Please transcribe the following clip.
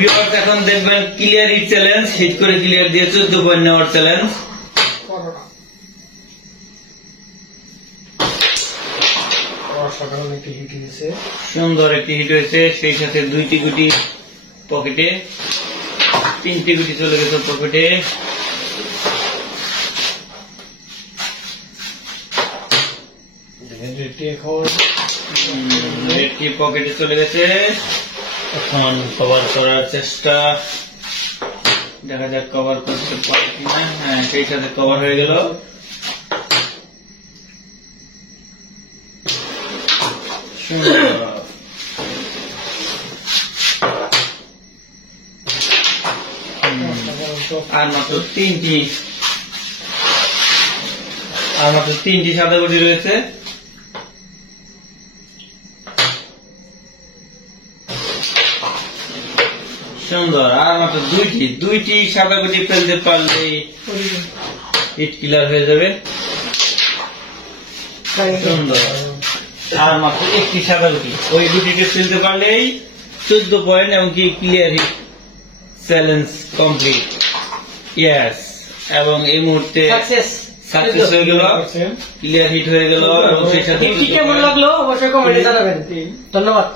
Viewers এখন দেখবেন clear hit challenge, hit করে ক্লিয়ার দিয়ে 14 পয়েন্ট নেওয়ার চ্যালেঞ্জ। সুন্দর একটি হিট হয়েছে, সেই সাথে 2টি গুটি পকেটে, 3টি গুটি চলে গেছে পকেটে। রেডটি পকেটে চলে গেছে, এখন কভার করার চেষ্টা, দেখা যাক কভার করতে পারে কিনা। হ্যাঁ, সেই সাথে কভার হয়ে গেল। আর মাত্র 3টি সাদা গুটি রয়েছে। সুন্দর, আর মাত্র 2টি সাদা গুটি ফেলতে পারলেই হিট ক্লিয়ার হয়ে যাবে। সুন্দর, আর মাত্র 1টি সাদা গুটি, ওই গুটিকে ফেলতে পারলেই 14 পয়েন্ট এবং কি clear hit challenge complete. Yes, এবং এই মুহূর্তে সাকসেস হয়ে গেল, ক্লিয়ার হিট হয়ে গেল। এবং সেই সাথে কেমন লাগলো অবশ্যই কমেন্টে জানাবেন। ধন্যবাদ।